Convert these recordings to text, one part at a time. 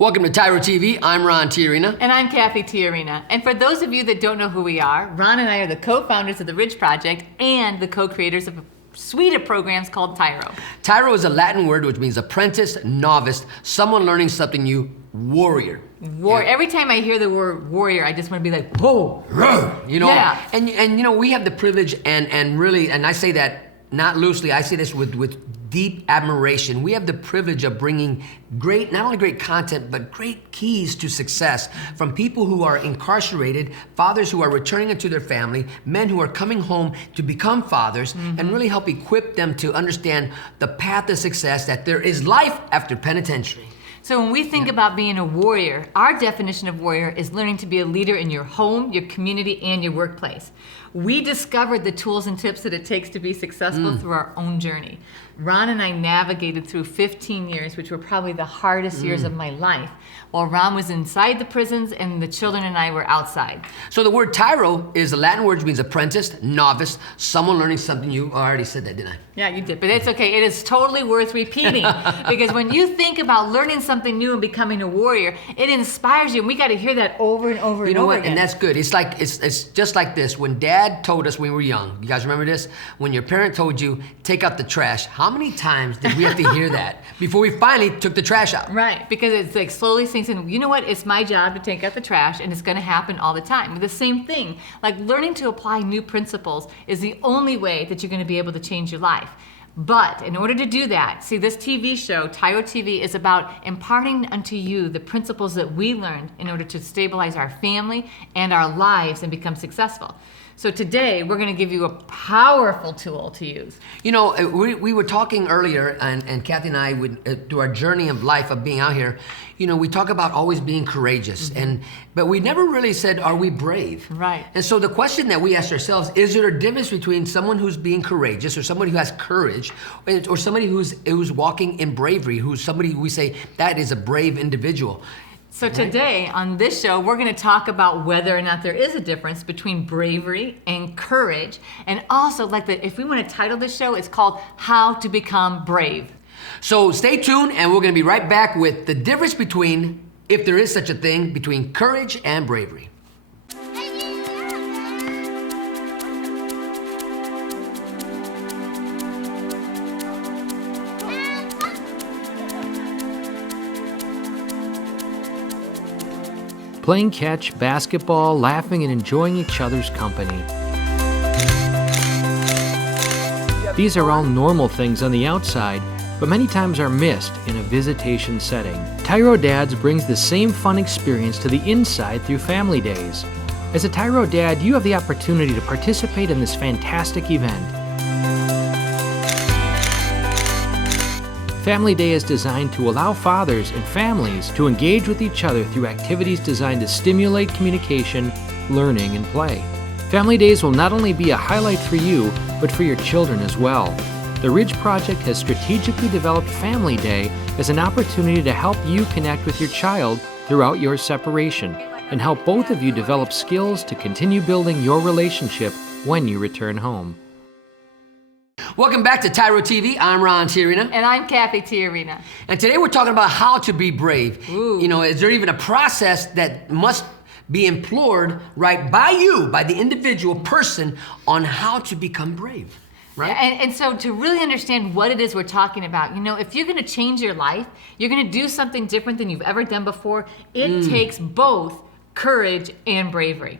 Welcome to TYRO TV. I'm Ron TYRO. And I'm Cathy TYRO. And for those of you that don't know who we are, Ron and I are the co-founders of the Ridge Project and the co-creators of a suite of programs called TYRO. TYRO is a Latin word which means apprentice, novice, someone learning something new, warrior. Every time I hear the word warrior, I just want to be like, whoa. You know, Yeah. and you know, we have the privilege and really, and I say that not loosely, I say this with deep admiration. We have the privilege of bringing great, not only great content, but great keys to success from people who are incarcerated, fathers who are returning into their family, men who are coming home to become fathers, and really help equip them to understand the path of success, that there is life after penitentiary. So when we think about being a warrior, our definition of warrior is learning to be a leader in your home, your community, and your workplace. We discovered the tools and tips that it takes to be successful through our own journey. Ron and I navigated through 15 years, which were probably the hardest years of my life, while Ron was inside the prisons and the children and I were outside. So the word TYRO is a Latin word which means apprentice, novice, someone learning something new. Oh, I already said that, didn't I? Yeah, you did, but it's okay. It is totally worth repeating because when you think about learning something new and becoming a warrior, it inspires you, and we got to hear that over and over You and know over what? again. And that's good. It's like it's just like this. When Dad told us when we were young, you guys remember this? When your parent told you, take out the trash, how many times did we have to hear that before we finally took the trash out? Right, because it's like slowly sinks in. You know what? It's my job to take out the trash, and it's going to happen all the time. The same thing, like learning to apply new principles is the only way that you're going to be able to change your life. But in order to do that, see, this TV show, TYRO TV, is about imparting unto you the principles that we learned in order to stabilize our family and our lives and become successful. So today, we're going to give you a powerful tool to use. You know, we were talking earlier, and Cathy and I, through our journey of life of being out here, you know, we talk about always being courageous, but we never really said, are we brave? Right. And so the question that we asked ourselves, is there a difference between someone who's being courageous, or somebody who has courage, or somebody who's walking in bravery, who's somebody who we say, that is a brave individual? So today, on this show, we're going to talk about whether or not there is a difference between bravery and courage. And also, if we want to title this show, it's called How to Become Brave. So stay tuned, and we're going to be right back with the difference between, if there is such a thing, between courage and bravery. Playing catch, basketball, laughing and enjoying each other's company. These are all normal things on the outside, but many times are missed in a visitation setting. TYRO Dads brings the same fun experience to the inside through Family Days. As a TYRO Dad, you have the opportunity to participate in this fantastic event. Family Day is designed to allow fathers and families to engage with each other through activities designed to stimulate communication, learning, and play. Family Days will not only be a highlight for you, but for your children as well. The Ridge Project has strategically developed Family Day as an opportunity to help you connect with your child throughout your separation and help both of you develop skills to continue building your relationship when you return home. Welcome back to TYRO TV. I'm Ron TYRO. And I'm Cathy TYRO. And today we're talking about how to be brave. Ooh. You know, is there even a process that must be implored right by you, by the individual person, on how to become brave? Right? And so to really understand what it is we're talking about, you know, if you're going to change your life, you're going to do something different than you've ever done before, it takes both courage and bravery.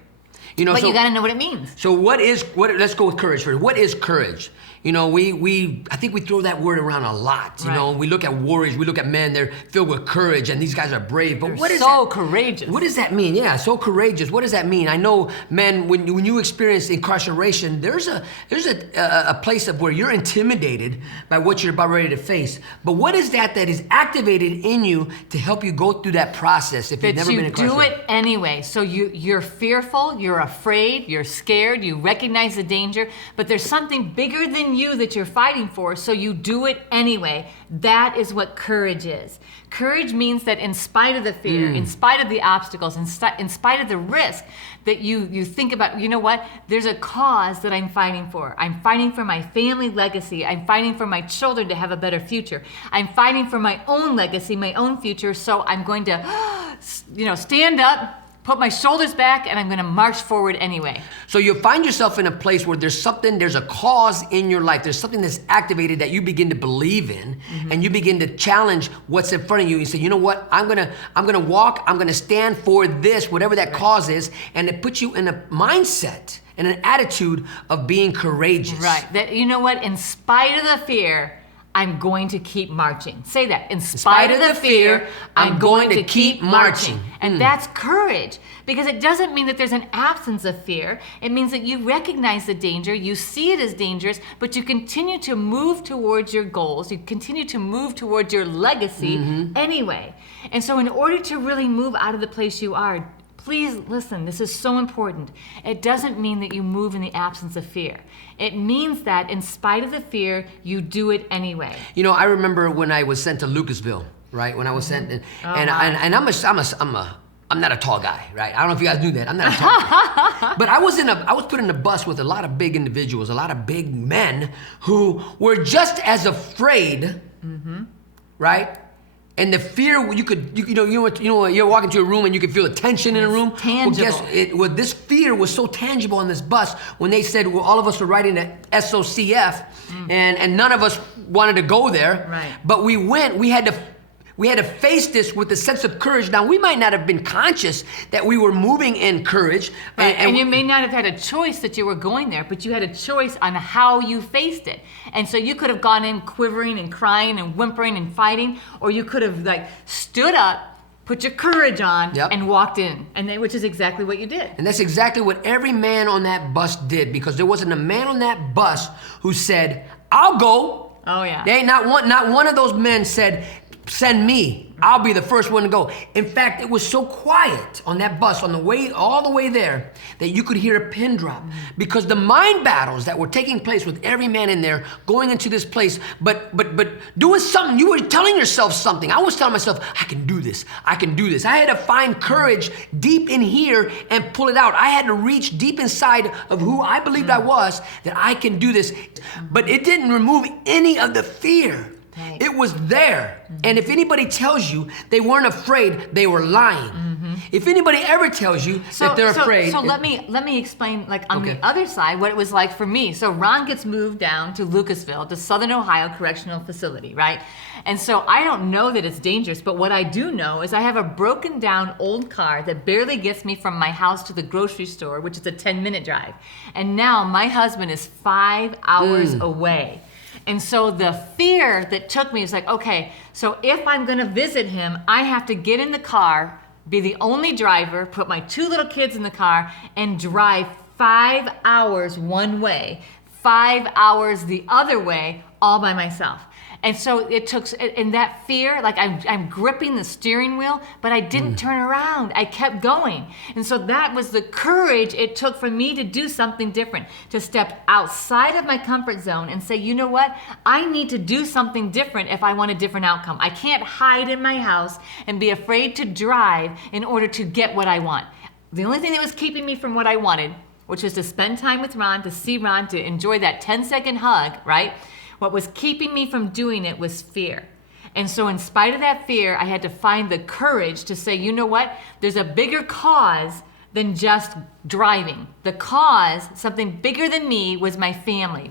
You know, but so, you got to know what it means. So let's go with courage first. What is courage? You know, I think we throw that word around a lot. You know, we look at warriors, we look at men, they're filled with courage, and these guys are brave. But what is so that? Courageous. What does that mean? Yeah, so courageous. What does that mean? I know, men, when you experience incarceration, there's a place of where you're intimidated by what you're about ready to face. But what is that is activated in you to help you go through that process if you've never been incarcerated? That you do it anyway. So you're fearful, you're afraid, you're scared, you recognize the danger, but there's something bigger than within you that you're fighting for, so you do it anyway. That is what courage is. Courage means that in spite of the fear, in spite of the obstacles, in spite of the risk, that you think about, you know what, there's a cause that I'm fighting for. I'm fighting for my family legacy. I'm fighting for my children to have a better future. I'm fighting for my own legacy, my own future, so I'm going to, stand up, put my shoulders back, and I'm going to march forward anyway. So you find yourself in a place where there's a cause in your life. There's something that's activated that you begin to believe in, and you begin to challenge what's in front of you. You say, you know what? I'm gonna walk. I'm gonna stand for this, whatever that cause is, and it puts you in a mindset and an attitude of being courageous. Right. That, you know what? In spite of the fear, I'm going to keep marching. Say that. In spite of the fear, I'm going to keep marching. And that's courage, because it doesn't mean that there's an absence of fear. It means that you recognize the danger, you see it as dangerous, but you continue to move towards your goals. You continue to move towards your legacy anyway. And so in order to really move out of the place you are, please listen, this is so important. It doesn't mean that you move in the absence of fear. It means that in spite of the fear, you do it anyway. You know, I remember when I was sent to Lucasville, right? When I was sent, and I'm not a tall guy, right? I don't know if you guys knew that. I'm not a tall guy. But I was put in a bus with a lot of big individuals, a lot of big men who were just as afraid, right? And the fear, you're walking to a room and you can feel the tension in a room. Tangible. This fear was so tangible on this bus when they said, well, all of us were writing the SOCF, and none of us wanted to go there. Right. But we went. We had to face this with a sense of courage. Now, we might not have been conscious that we were moving in courage. Right. And you may not have had a choice that you were going there, but you had a choice on how you faced it. And so you could have gone in quivering and crying and whimpering and fighting, or you could have stood up, put your courage on, and walked in, which is exactly what you did. And that's exactly what every man on that bus did, because there wasn't a man on that bus who said, I'll go. Oh, yeah. They ain't not one of those men said, send me. I'll be the first one to go. In fact, it was so quiet on that bus all the way there that you could hear a pin drop, because the mind battles that were taking place with every man in there going into this place, but doing something. You were telling yourself something. I was telling myself, I can do this. I can do this. I had to find courage deep in here and pull it out. I had to reach deep inside of who I believed I was, that I can do this. But it didn't remove any of the fear. Right. It was there. And if anybody tells you they weren't afraid, they were lying. If anybody ever tells you that they're afraid. So let me explain, on the other side, what it was like for me. So Ron gets moved down to Lucasville, to Southern Ohio Correctional Facility, right? And so I don't know that it's dangerous, but what I do know is I have a broken down old car that barely gets me from my house to the grocery store, which is a 10-minute drive. And now my husband is 5 hours away. And so the fear that took me is okay, so if I'm gonna visit him, I have to get in the car, be the only driver, put my 2 little kids in the car, and drive 5 hours one way, 5 hours the other way, all by myself. And so it took, in that fear, I'm gripping the steering wheel, but I didn't turn around. I kept going. And so that was the courage it took for me to do something different, to step outside of my comfort zone and say, you know what? I need to do something different if I want a different outcome. I can't hide in my house and be afraid to drive in order to get what I want. The only thing that was keeping me from what I wanted, which was to spend time with Ron, to see Ron, to enjoy that 10-second hug, right? What was keeping me from doing it was fear. And so in spite of that fear, I had to find the courage to say, you know what? There's a bigger cause than just driving. The cause, something bigger than me, was my family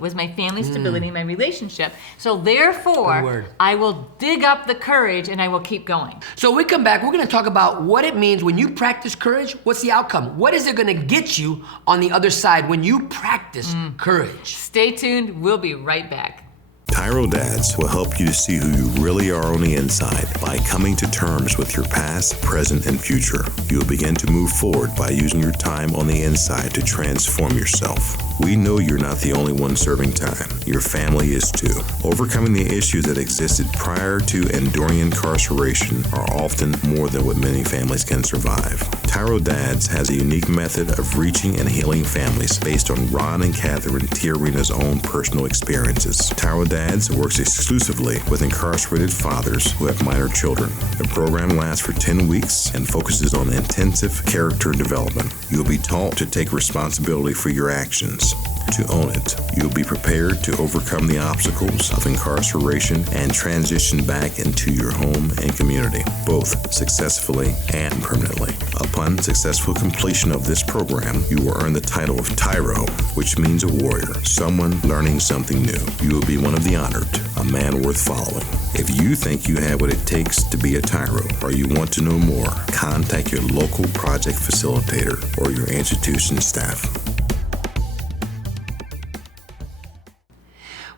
stability, my relationship. So therefore, I will dig up the courage and I will keep going. So when we come back, we're gonna talk about what it means when you practice courage. What's the outcome? What is it gonna get you on the other side when you practice courage? Stay tuned, we'll be right back. TYRO Dads will help you to see who you really are on the inside by coming to terms with your past, present, and future. You'll begin to move forward by using your time on the inside to transform yourself. We know you're not the only one serving time. Your family is too. Overcoming the issues that existed prior to and during incarceration are often more than what many families can survive. TYRO Dads has a unique method of reaching and healing families based on Ron and Cathy TYRO's own personal experiences. TYRO Dads works exclusively with incarcerated fathers who have minor children. The program lasts for 10 weeks and focuses on intensive character development. You'll be taught to take responsibility for your actions, to own it. You'll be prepared to overcome the obstacles of incarceration and transition back into your home and community, both successfully and permanently. Upon successful completion of this program, you will earn the title of TYRO, which means a warrior, someone learning something new. You will be one of the honored, a man worth following. If you think you have what it takes to be a TYRO, or you want to know more, contact your local project facilitator or your institution staff.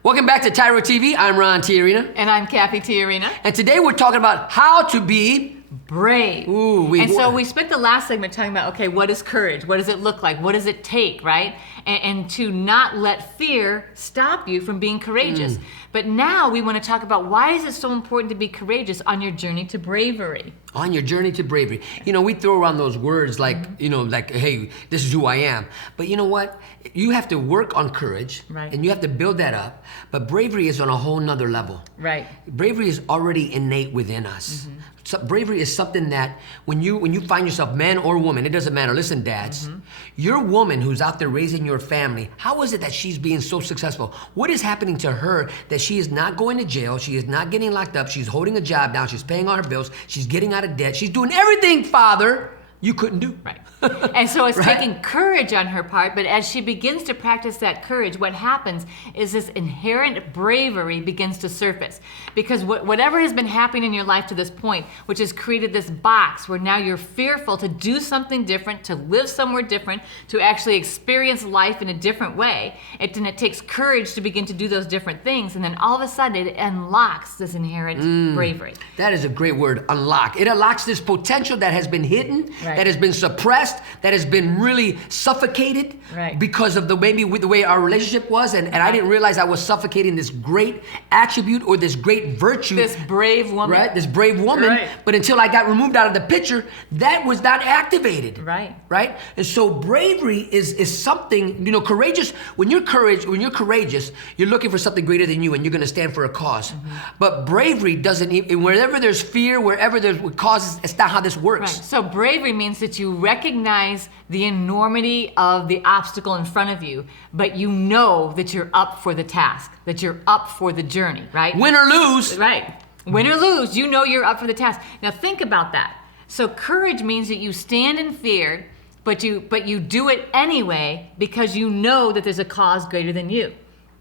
Welcome back to TYRO TV. I'm Ron TYRO. And I'm Cathy TYRO. And today we're talking about how to be brave. So we spent the last segment talking about, okay, what is courage? What does it look like? What does it take, right? And to not let fear stop you from being courageous. But now we want to talk about why is it so important to be courageous on your journey to bravery? On your journey to bravery. You know, we throw around those words like, like, hey, this is who I am. But you know what? You have to work on courage, right, and you have to build that up. But bravery is on a whole nother level. Right. Bravery is already innate within us. So bravery is something that when you find yourself, man or woman, it doesn't matter. Listen, dads, your woman who's out there raising your family, how is it that she's being so successful? What is happening to her that she is not going to jail? She is not getting locked up. She's holding a job down. She's paying all her bills. She's getting out of debt. She's doing everything, Father, you couldn't do. Right. And so it's Right? taking courage on her part, but as she begins to practice that courage, what happens is this inherent bravery begins to surface. Because whatever has been happening in your life to this point, which has created this box where now you're fearful to do something different, to live somewhere different, to actually experience life in a different way, then it takes courage to begin to do those different things, and then all of a sudden it unlocks this inherent bravery. That is a great word, unlock. It unlocks this potential that has been hidden, Right. that has been suppressed, that has been really suffocated Right. because of the way our relationship was, and I didn't realize I was suffocating this great attribute or this great virtue. This brave woman. Right, this brave woman. Right. But until I got removed out of the picture, that was not activated. Right. Right? And so bravery is something, courageous. When you're courageous, you're looking for something greater than you, and you're gonna stand for a cause. But bravery doesn't even, wherever there's fear, wherever there's causes, it's not how this works. Right. So bravery means that you recognize the enormity of the obstacle in front of you, but you know that you're up for the task, that you're up for the journey, right? Win or lose. Right. Win or lose, you know you're up for the task. Now think about that. So courage means that you stand in fear, but you do it anyway because you know that there's a cause greater than you.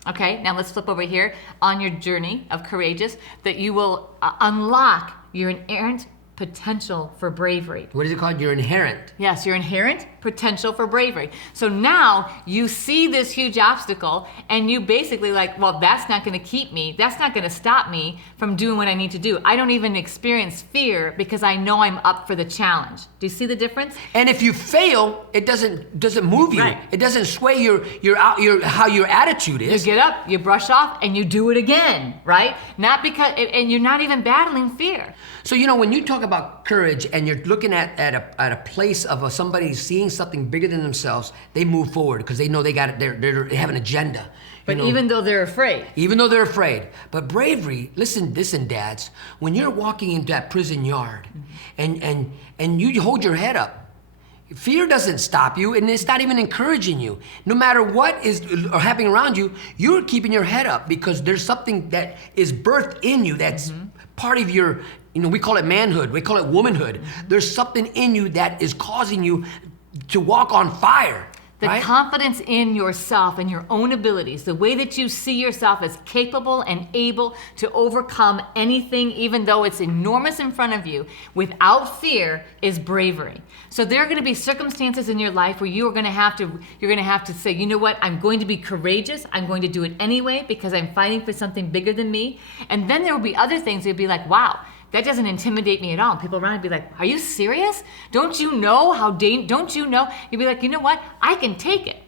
Okay, now let's flip over here on your journey of courageous, that you will unlock your inherent potential for bravery. What is it called? Your inherent. Yes, your inherent potential for bravery. So now you see this huge obstacle and you basically well, that's not going to keep me, that's not going to stop me from doing what I need to do. I don't even experience fear because I know I'm up for the challenge. Do you see the difference? And if you fail, it doesn't move you. Right. It doesn't sway how your attitude is. You get up, you brush off, and you do it again, right? Not because, and you're not even battling fear. So when you talk about courage and you're looking at a place of somebody seeing something bigger than themselves, they move forward because they know they got it. They have an agenda. But even though they're afraid. Even though they're afraid. But bravery, listen, dads, when you're walking into that prison yard and you hold your head up, fear doesn't stop you, and it's not even encouraging you. No matter what is happening around you, you're keeping your head up because there's something that is birthed in you that's part of your, we call it manhood, we call it womanhood. There's something in you that is causing you to walk on fire. The right? confidence in yourself and your own abilities, the way that you see yourself as capable and able to overcome anything, even though it's enormous in front of you, without fear, is bravery. So there are going to be circumstances in your life where you're going to have to say, you know what, I'm going to be courageous. I'm going to do it anyway because I'm fighting for something bigger than me. And then there will be other things that will be like, wow, that doesn't intimidate me at all. People around would be like, are you serious? Don't you know don't you know? You'd be like, you know what? I can take it.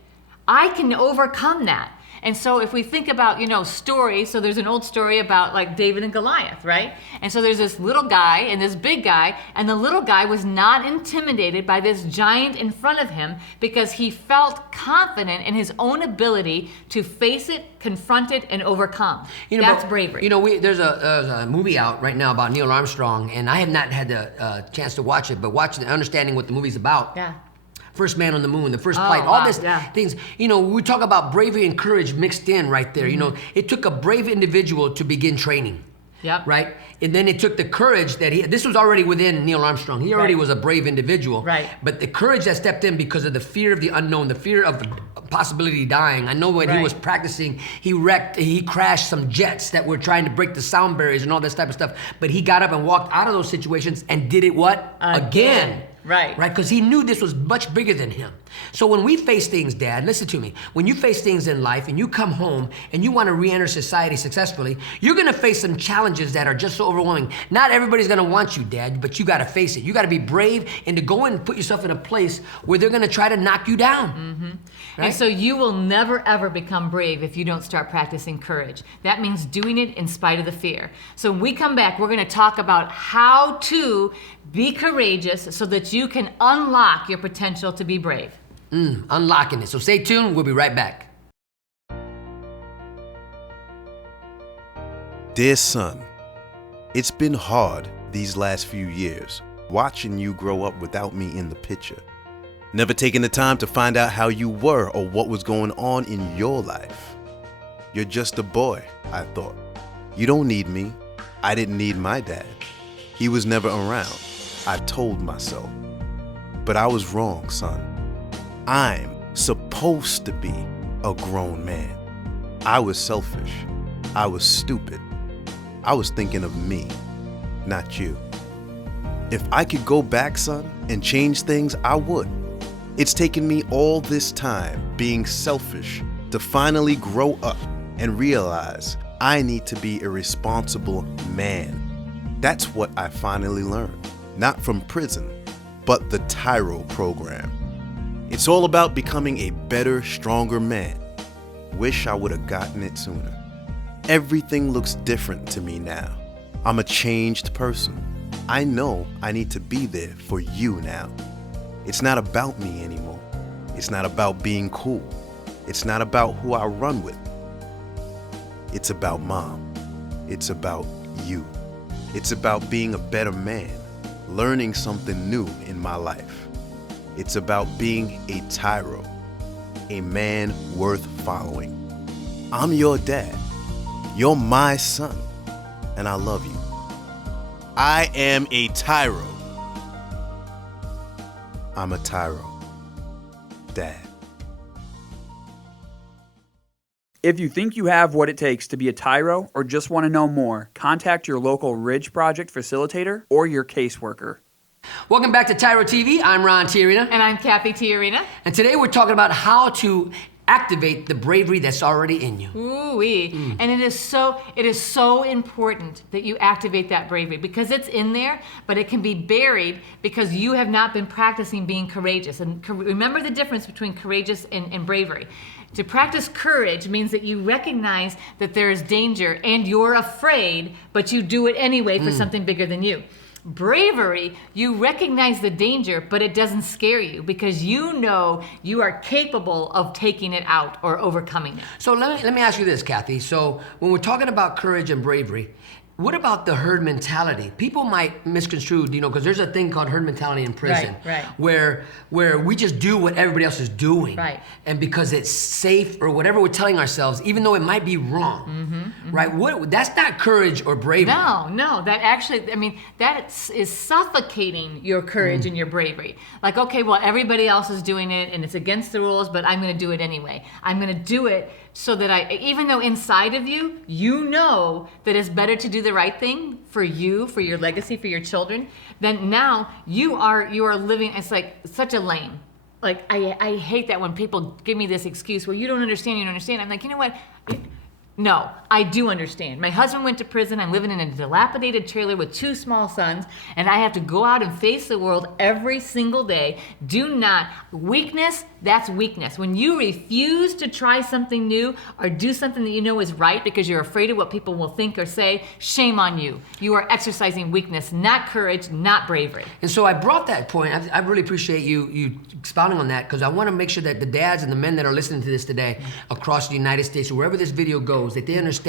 I can overcome that. And so if we think about, stories, so there's an old story about like David and Goliath, right? And so there's this little guy and this big guy, and the little guy was not intimidated by this giant in front of him because he felt confident in his own ability to face it, confront it, and overcome. That's bravery. There's a movie out right now about Neil Armstrong, and I have not had the chance to watch it, but watching, understanding what the movie's about. Yeah. First man on the moon, the first flight, all these things. We talk about bravery and courage mixed in right there. It took a brave individual to begin training. Yep. Right? And then it took the courage that this was already within Neil Armstrong. He already was a brave individual. Right. But the courage that stepped in because of the fear of the unknown, the fear of the possibility of dying. I know when he was practicing, he crashed some jets that were trying to break the sound barriers and all this type of stuff. But he got up and walked out of those situations and did it what? Again. Right. Right? Because he knew this was much bigger than him. So when we face things, Dad, listen to me. When you face things in life and you come home and you want to re-enter society successfully, you're going to face some challenges that are just so overwhelming. Not everybody's going to want you, Dad, but you got to face it. You got to be brave and to go in and put yourself in a place where they're going to try to knock you down. Mm-hmm. Right? And so you will never, ever become brave if you don't start practicing courage. That means doing it in spite of the fear. So when we come back, we're going to talk about how to be courageous so that you can unlock your potential to be brave. Unlocking it. So stay tuned. We'll be right back. Dear son, it's been hard these last few years watching you grow up without me in the picture. Never taking the time to find out how you were or what was going on in your life. You're just a boy, I thought. You don't need me. I didn't need my dad. He was never around, I told myself. But I was wrong, son. I'm supposed to be a grown man. I was selfish. I was stupid. I was thinking of me, not you. If I could go back, son, and change things, I would. It's taken me all this time being selfish to finally grow up and realize I need to be a responsible man. That's what I finally learned, not from prison, but the TYRO program. It's all about becoming a better, stronger man. Wish I would have gotten it sooner. Everything looks different to me now. I'm a changed person. I know I need to be there for you now. It's not about me anymore. It's not about being cool. It's not about who I run with. It's about Mom. It's about you. It's about being a better man, learning something new in my life. It's about being a TYRO, a man worth following. I'm your dad. You're my son, and I love you. I am a TYRO. I'm a TYRO. Dad. If you think you have what it takes to be a TYRO or just want to know more, contact your local Ridge Project facilitator or your caseworker. Welcome back to TYRO TV. I'm Ron Tiarina. And I'm Cathy Tiarina. And today we're talking about how to activate the bravery that's already in you. Ooh-wee. And it is so important that you activate that bravery because it's in there, but it can be buried because you have not been practicing being courageous. And remember the difference between courageous and bravery. To practice courage means that you recognize that there is danger and you're afraid, but you do it anyway for something bigger than you. Bravery, you recognize the danger, but it doesn't scare you because you know you are capable of taking it out or overcoming it. So let me ask you this, Cathy. So when we're talking about courage and bravery, what about the herd mentality? People might misconstrue, because there's a thing called herd mentality in prison, right. where we just do what everybody else is doing, right. And because it's safe or whatever we're telling ourselves, even though it might be wrong, right? That's not courage or bravery. No, that actually, that is suffocating your courage and your bravery. Like, okay, well, everybody else is doing it and it's against the rules, but I'm going to do it anyway. I'm going to do it so that even though inside of you, you know that it's better to do the right thing for you, for your legacy, for your children, then now you are living, it's like such a lame. Like, I hate that when people give me this excuse, well, you don't understand. I'm like, you know what? No, I do understand. My husband went to prison. I'm living in a dilapidated trailer with 2 small sons, and I have to go out and face the world every single day. Do not. Weakness, that's weakness. When you refuse to try something new or do something that you know is right because you're afraid of what people will think or say, shame on you. You are exercising weakness, not courage, not bravery. And so I brought that point. I really appreciate you expounding on that, because I want to make sure that the dads and the men that are listening to this today across the United States, or wherever this video goes, that they understand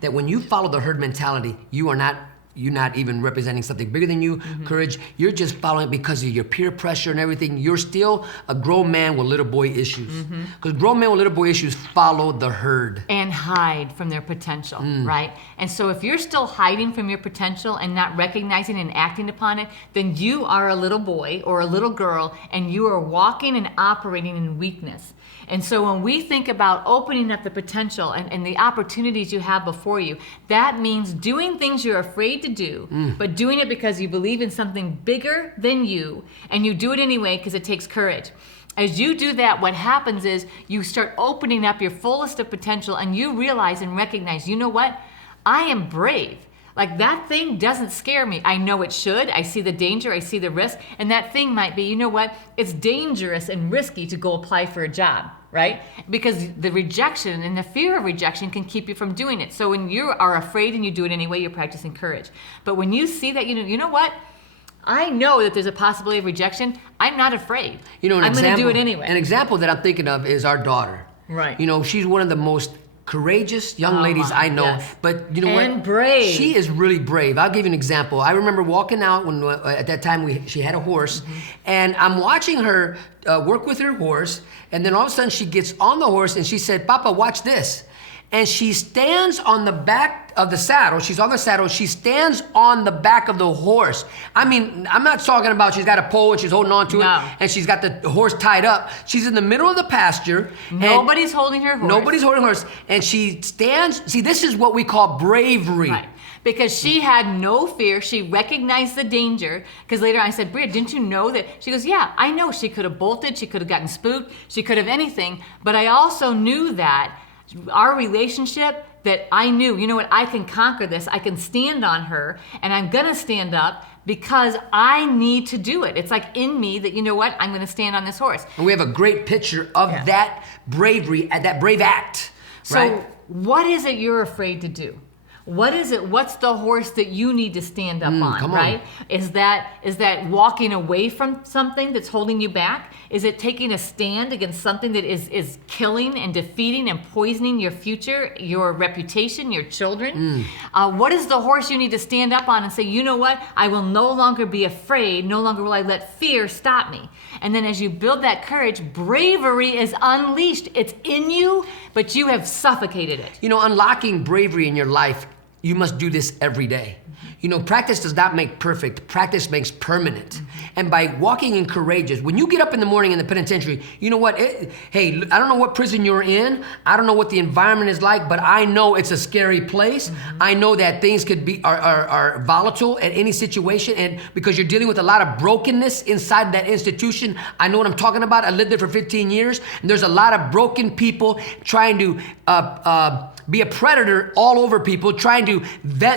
that when you follow the herd mentality, you're not even representing something bigger than you, courage. You're just following it because of your peer pressure and everything. You're still a grown man with little boy issues. Because grown men with little boy issues follow the herd. And hide from their potential, right? And so if you're still hiding from your potential and not recognizing and acting upon it, then you are a little boy or a little girl, and you are walking and operating in weakness. And so when we think about opening up the potential and the opportunities you have before you, that means doing things you're afraid to do, but doing it because you believe in something bigger than you, and you do it anyway because it takes courage. As you do that, what happens is you start opening up your fullest of potential, and you realize and recognize, you know what? I am brave. Like, that thing doesn't scare me. I know it should. I see the danger. I see the risk. And that thing might be, you know what? It's dangerous and risky to go apply for a job, right? Because the rejection and the fear of rejection can keep you from doing it. So when you are afraid and you do it anyway, you're practicing courage. But when you see that, you know what? I know that there's a possibility of rejection. I'm not afraid. I'm going to do it anyway. An example that I'm thinking of is our daughter. Right. She's one of the most courageous young ladies I know, yes. but you know what? And brave. She is really brave. I'll give you an example. I remember walking out when at that time she had a horse, and I'm watching her work with her horse, and then all of a sudden she gets on the horse and she said, "Papa, watch this." And she stands on the back of the saddle. She's on the saddle. She stands on the back of the horse. I mean, I'm not talking about she's got a pole and she's holding on to it and she's got the horse tied up. She's in the middle of the pasture. Nobody's holding her horse. Nobody's holding her horse. And she stands. See, this is what we call bravery. Right. Because she had no fear. She recognized the danger. Because later I said, "Bria, didn't you know that?" She goes, "Yeah, I know." She could have bolted. She could have gotten spooked. She could have anything. But I also knew that our relationship, that I knew, you know what, I can conquer this. I can stand on her, and I'm going to stand up because I need to do it. It's like in me that, you know what, I'm going to stand on this horse. And we have a great picture of that bravery, that brave act. So what is it you're afraid to do? What is it? What's the horse that you need to stand up on, right? Is that walking away from something that's holding you back? Is it taking a stand against something that is killing and defeating and poisoning your future, your reputation, your children? What is the horse you need to stand up on and say, you know what? I will no longer be afraid. No longer will I let fear stop me. And then as you build that courage, bravery is unleashed. It's in you, but you have suffocated it. Unlocking bravery in your life, you must do this every day. Practice does not make perfect. Practice makes permanent. And by walking in courageous, when you get up in the morning in the penitentiary, you know what? Hey, I don't know what prison you're in. I don't know what the environment is like, but I know it's a scary place. I know that things could be are volatile at any situation, and because you're dealing with a lot of brokenness inside that institution. I know what I'm talking about. I lived there for 15 years, and there's a lot of broken people trying to be a predator all over people, trying to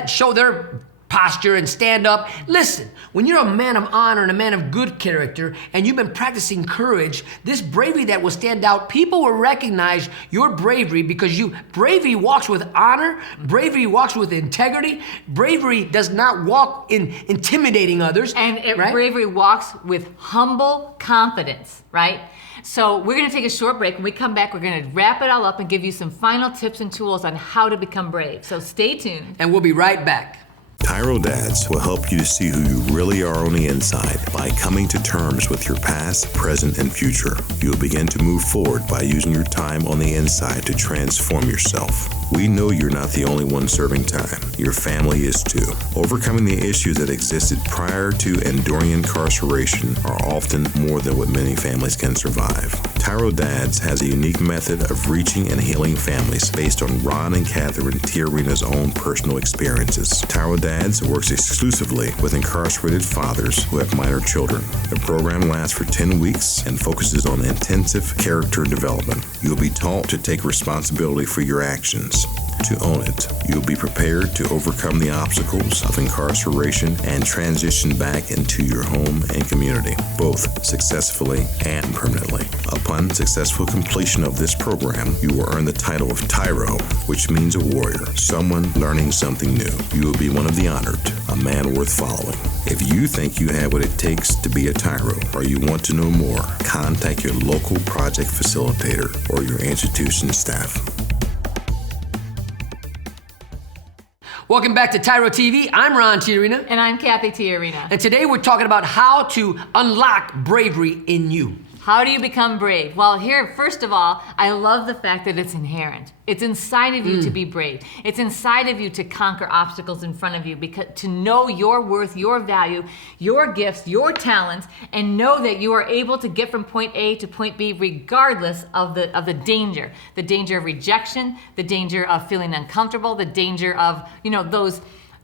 show their posture and stand up. Listen, when you're a man of honor and a man of good character, and you've been practicing courage, this bravery that will stand out, people will recognize your bravery, because bravery walks with honor, bravery walks with integrity, bravery does not walk in intimidating others. And bravery walks with humble confidence, right? So we're going to take a short break. When we come back, we're going to wrap it all up and give you some final tips and tools on how to become brave. So stay tuned. And we'll be right back. TYRO Dads will help you to see who you really are on the inside by coming to terms with your past, present, and future. You will begin to move forward by using your time on the inside to transform yourself. We know you're not the only one serving time. Your family is too. Overcoming the issues that existed prior to and during incarceration are often more than what many families can survive. TYRO Dads has a unique method of reaching and healing families based on Ron and Cathy Tiarina's own personal experiences. TYRO Dads works exclusively with incarcerated fathers who have minor children. The program lasts for 10 weeks and focuses on intensive character development. You'll be taught to take responsibility for your actions. to own it. You'll be prepared to overcome the obstacles of incarceration and transition back into your home and community, both successfully and permanently. Upon successful completion of this program, you will earn the title of TYRO, which means a warrior, someone learning something new. You will be one of the honored, a man worth following. If you think you have what it takes to be a TYRO, or you want to know more, contact your local project facilitator or your institution staff. Welcome back to TYRO TV. I'm Ron TYRO. And I'm Cathy TYRO. And today we're talking about how to unlock bravery in you. How do you become brave? Well, here, first of all, I love the fact that it's inherent. It's inside of you to be brave. It's inside of you to conquer obstacles in front of you, because to know your worth, your value, your gifts, your talents, and know that you are able to get from point A to point B regardless of the danger of rejection, the danger of feeling uncomfortable, the danger of,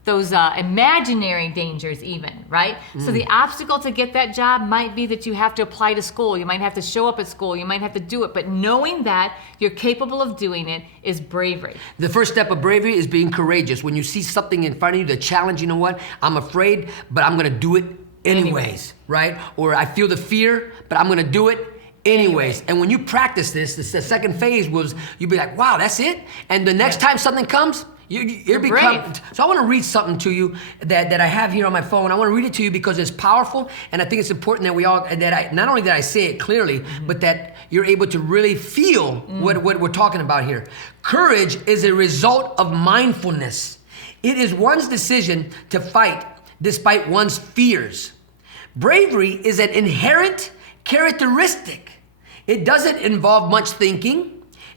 those imaginary dangers even, right? So the obstacle to get that job might be that you have to apply to school. You might have to show up at school. You might have to do it. But knowing that you're capable of doing it is bravery. The first step of bravery is being courageous. When you see something in front of you, the challenge, you know what? I'm afraid, but I'm gonna do it anyways, right? Or I feel the fear, but I'm gonna do it anyways. And when you practice this, the second phase was, you'll be like, wow, that's it? And the next time something comes, you're brave. So I want to read something to you that I have here on my phone. I want to read it to you because it's powerful, and I think it's important that we all, not only that I say it clearly, but that you're able to really feel what we're talking about here. Courage is a result of mindfulness. It is one's decision to fight despite one's fears. Bravery is an inherent characteristic. It doesn't involve much thinking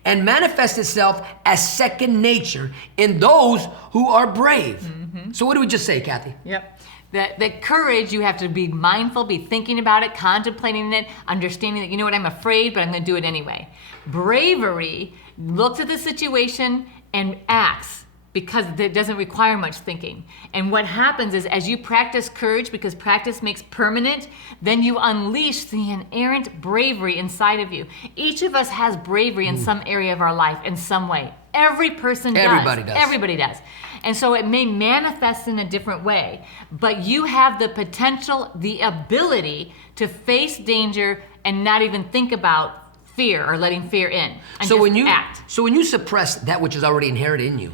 and manifests itself as second nature in those who are brave. So what did we just say, Cathy? Yep. That courage, you have to be mindful, be thinking about it, contemplating it, understanding that, you know what, I'm afraid, but I'm gonna do it anyway. Bravery looks at the situation and acts, because it doesn't require much thinking. And what happens is, as you practice courage, because practice makes permanent, then you unleash the inerrant bravery inside of you. Each of us has bravery in some area of our life in some way. Every person does. Everybody does. Everybody does. And so it may manifest in a different way, but you have the potential, the ability to face danger and not even think about fear or letting fear in. And So when you suppress that which is already inherent in you,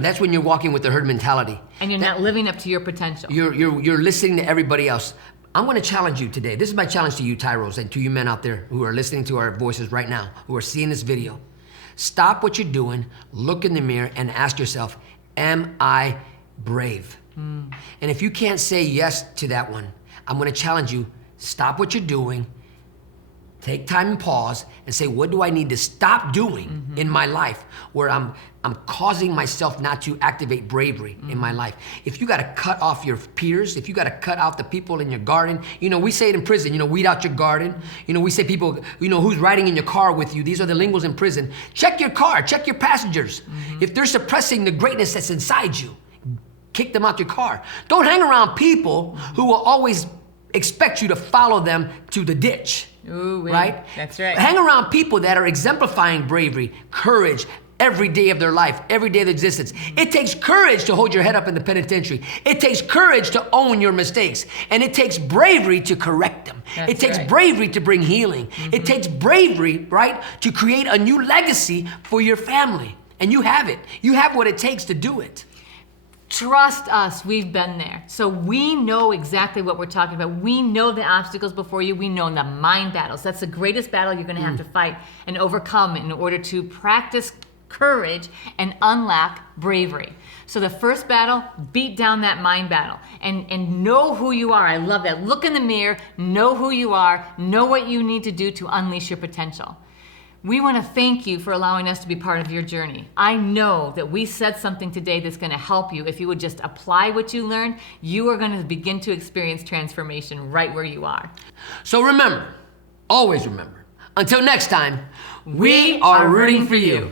that's when you're walking with the herd mentality. And you're not living up to your potential. You're listening to everybody else. I'm going to challenge you today. This is my challenge to you, Tyros, and to you men out there who are listening to our voices right now, who are seeing this video. Stop what you're doing, look in the mirror, and ask yourself, am I brave? And if you can't say yes to that one, I'm going to challenge you, stop what you're doing, take time and pause and say, what do I need to stop doing in my life where I'm causing myself not to activate bravery in my life? If you got to cut off your peers, if you got to cut out the people in your garden, we say it in prison, weed out your garden. We say people, who's riding in your car with you. These are the lingos in prison. Check your car, check your passengers. If they're suppressing the greatness that's inside you, kick them out your car. Don't hang around people who will always expect you to follow them to the ditch. Ooh, right? That's right. Hang around people that are exemplifying bravery, courage, every day of their life, every day of their existence. It takes courage to hold your head up in the penitentiary. It takes courage to own your mistakes. And it takes bravery to correct them. It takes bravery to bring healing. It takes bravery, right, to create a new legacy for your family. And you have it. You have what it takes to do it. Trust us, we've been there. So we know exactly what we're talking about. We know the obstacles before you. We know the mind battles. That's the greatest battle you're gonna have to fight and overcome in order to practice courage and unlock bravery. So the first battle, beat down that mind battle and know who you are. I love that. Look in the mirror, know who you are, know what you need to do to unleash your potential. We want to thank you for allowing us to be part of your journey. I know that we said something today that's going to help you. If you would just apply what you learned, you are going to begin to experience transformation right where you are. So remember, always remember, until next time, we are rooting for you.